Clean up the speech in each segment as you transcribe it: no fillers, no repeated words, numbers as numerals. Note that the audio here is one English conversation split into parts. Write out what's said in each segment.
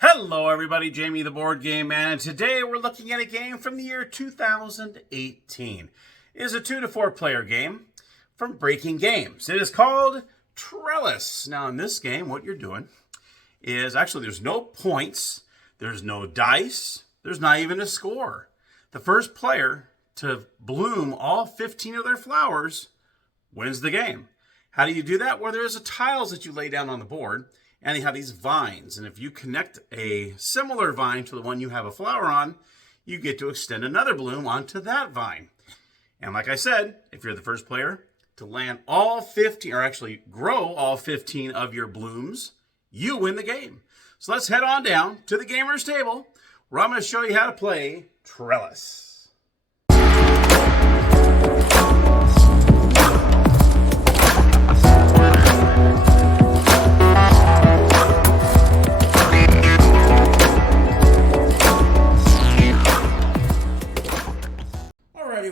Hello everybody, Jamie the Board Game Man, and today we're looking at a game from the year 2018. It is a 2 to 4 player game from Breaking Games. It is called Trellis. Now in this game, what you're doing is, actually there's no points, there's no dice, there's not even a score. The first player to bloom all 15 of their flowers wins the game. How do you do that? Well, there's tiles that you lay down on the board, and they have these vines. And if you connect a similar vine to the one you have a flower on, you get to extend another bloom onto that vine. And like I said, if you're the first player to land all 15, or actually grow all 15 of your blooms, you win the game. So let's head on down to the gamer's table, where I'm going to show you how to play Trellis.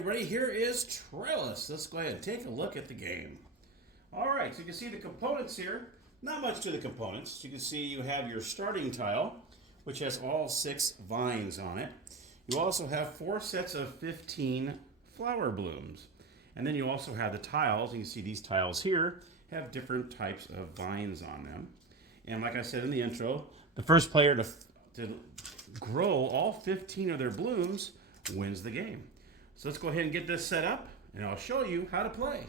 Ready? Here is Trellis. Let's go ahead and take a look at the game. All right, so you can see the components here. Not much to the components. You can see you have your starting tile, which has all 6 vines on it. You also have 4 sets of 15 flower blooms. And then you also have the tiles. You can see these tiles here have different types of vines on them. And like I said in the intro, the first player to grow all 15 of their blooms wins the game. So let's go ahead and get this set up, and I'll show you how to play.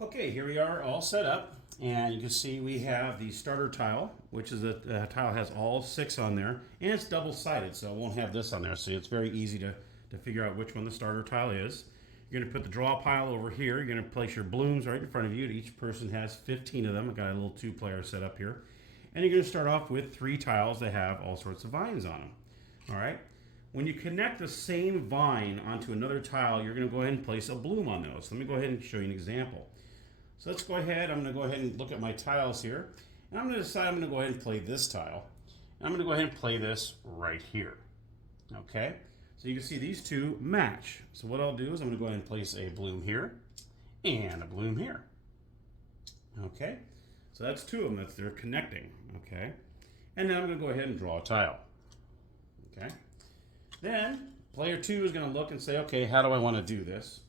Okay, here we are all set up, and you can see we have the starter tile, which is a tile has all 6 on there, and it's double-sided, so it won't have this on there, so it's very easy to figure out which one the starter tile is. You're going to put the draw pile over here. You're going to place your blooms right in front of you. Each person has 15 of them. I've got a little 2-player set up here. And you're going to start off with 3 tiles that have all sorts of vines on them. All right? When you connect the same vine onto another tile, you're going to go ahead and place a bloom on those. Let me go ahead and show you an example. So let's go ahead. I'm going to go ahead and look at my tiles here. And I'm going to decide I'm going to go ahead and play this tile. And I'm going to go ahead and play this right here. Okay? So you can see these two match. So what I'll do is I'm going to go ahead and place a bloom here and a bloom here. Okay? So that's 2 of them that they're connecting. Okay? And then I'm going to go ahead and draw a tile. Okay? Then, player 2 is going to look and say, okay, how do I want to do this?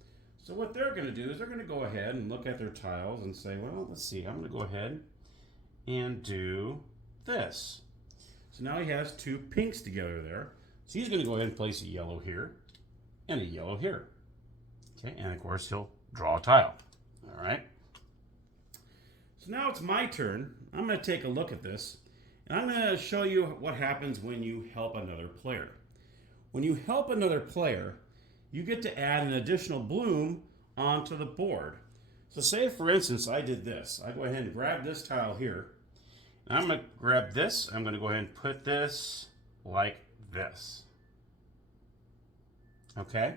So what they're going to do is they're going to go ahead and look at their tiles and say, well, let's see, I'm going to go ahead and do this. So now he has 2 pinks together there. So he's going to go ahead and place a yellow here and a yellow here. Okay, and of course he'll draw a tile. All right. So now it's my turn. I'm going to take a look at this, and I'm going to show you what happens when you help another player. When you help another player, you get to add an additional bloom onto the board. So say, for instance, I did this. I go ahead and grab this tile here. And I'm going to grab this. I'm going to go ahead and put this like this. Okay?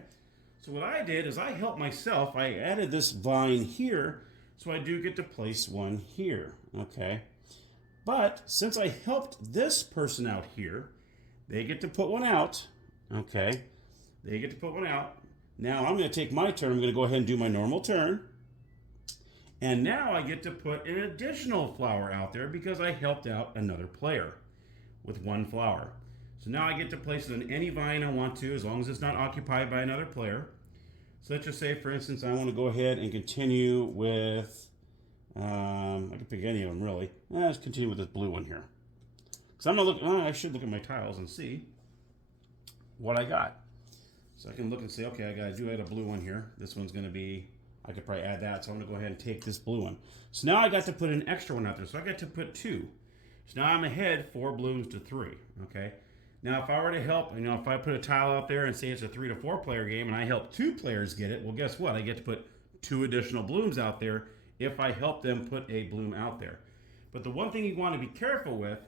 So what I did is I helped myself. I added this vine here, so I do get to place one here. Okay? But since I helped this person out here, they get to put one out. Okay, they get to put one out. Now I'm going to take my turn. I'm going to go ahead and do my normal turn. And now I get to put an additional flower out there because I helped out another player with 1 flower. So now I get to place it on any vine I want to, as long as it's not occupied by another player. So let's just say, for instance, I want to go ahead and continue with, I can pick any of them really. Let's continue with this blue one here. So I'm going to look, I should look at my tiles and see what I got. So I can look and say, okay, I add a blue one here. This one's going to be, I could probably add that. So I'm going to go ahead and take this blue one. So now I got to put an extra one out there. So I got to put 2. So now I'm ahead 4 blooms to 3. Okay. Now if I were to help, if I put a tile out there and say it's a 3 to 4 player game and I help 2 players get it, well, guess what? I get to put 2 additional blooms out there if I help them put a bloom out there. But the one thing you want to be careful with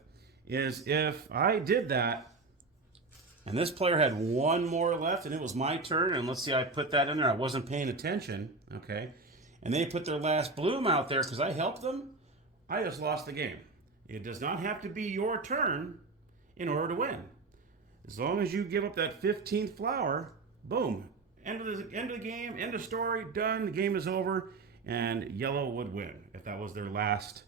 is if I did that, and this player had 1 more left, and it was my turn, and let's see, I put that in there. I wasn't paying attention, okay? And they put their last bloom out there because I helped them. I just lost the game. It does not have to be your turn in order to win. As long as you give up that 15th flower, boom. End of the game, end of story, done. The game is over, and yellow would win if that was their last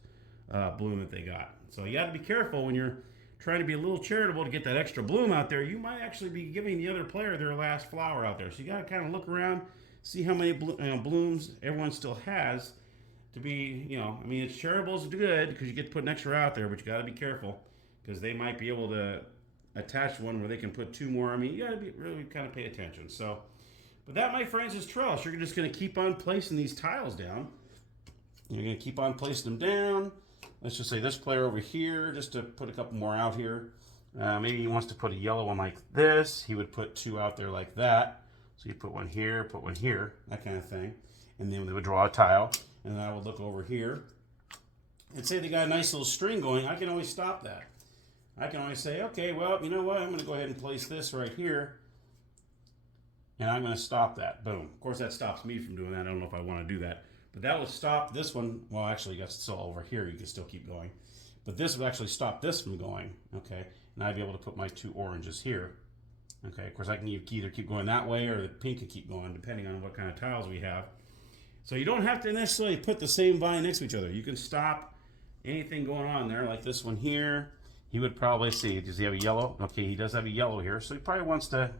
bloom that they got. So you got to be careful when you're trying to be a little charitable to get that extra bloom out there. You might actually be giving the other player their last flower out there. So you got to kind of look around, see how many blooms everyone still has to be, I mean, it's charitable is good because you get to put an extra out there, but you got to be careful because they might be able to attach one where they can put 2 more. I mean, you got to be really kind of pay attention. So, but that, my friends, is Trellis. You're just going to keep on placing these tiles down. You're going to keep on placing them down. Let's just say this player over here, just to put a couple more out here. Maybe he wants to put a yellow one like this. He would put 2 out there like that. So you put one here, that kind of thing. And then they would draw a tile. And then I would look over here. And say they got a nice little string going. I can always stop that. I can always say, okay, well, you know what? I'm going to go ahead and place this right here. And I'm going to stop that. Boom. Of course, that stops me from doing that. I don't know if I want to do that. But that would stop this one. Well, actually, that's still over here. You can still keep going. But this would actually stop this from going. Okay. And I'd be able to put my 2 oranges here. Okay. Of course, I can either keep going that way or the pink can keep going, depending on what kind of tiles we have. So you don't have to necessarily put the same vine next to each other. You can stop anything going on there, like this one here. He would probably see, does he have a yellow? Okay, he does have a yellow here. So he probably wants to,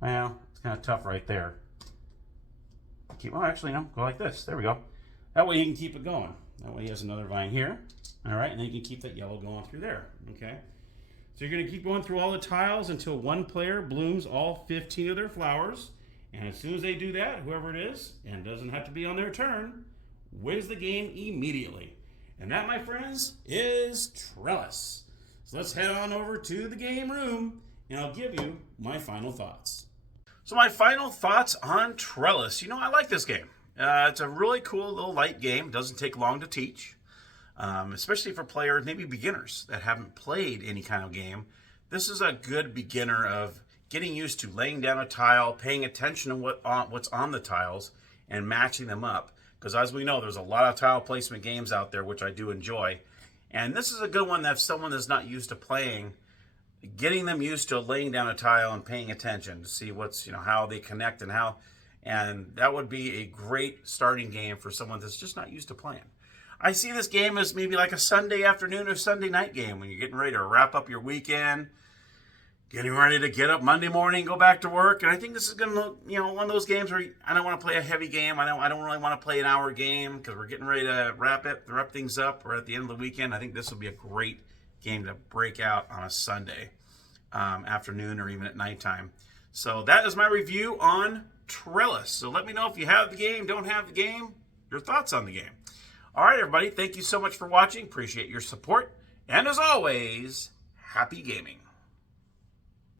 well, it's kind of tough right there. Oh, actually, no, go like this. There we go. That way he can keep it going. That way he has another vine here. All right, and then you can keep that yellow going through there, okay? So you're going to keep going through all the tiles until one player blooms all 15 of their flowers. And as soon as they do that, whoever it is, and it doesn't have to be on their turn, wins the game immediately. And that, my friends, is Trellis. So let's head on over to the game room, and I'll give you my final thoughts. So my final thoughts on Trellis. I like this game. It's a really cool little light game. Doesn't take long to teach, especially for players, maybe beginners that haven't played any kind of game. This is a good beginner of getting used to laying down a tile, paying attention to what's on the tiles, and matching them up. Because as we know, there's a lot of tile placement games out there, which I do enjoy. And this is a good one that someone that's not used to playing, getting them used to laying down a tile and paying attention to see what's, how they connect and that would be a great starting game for someone that's just not used to playing. I see this game as maybe like a Sunday afternoon or Sunday night game when you're getting ready to wrap up your weekend, getting ready to get up Monday morning, go back to work. And I think this is going to look, one of those games where I don't want to play a heavy game. I don't really want to play an hour game because we're getting ready to wrap things up. We're at the end of the weekend. I think this will be a great game to break out on a Sunday afternoon or even at nighttime. So that is my review on Trellis. So let me know if you have the game, don't have the game, your thoughts on the game. All right, everybody. Thank you so much for watching. Appreciate your support. And as always, happy gaming.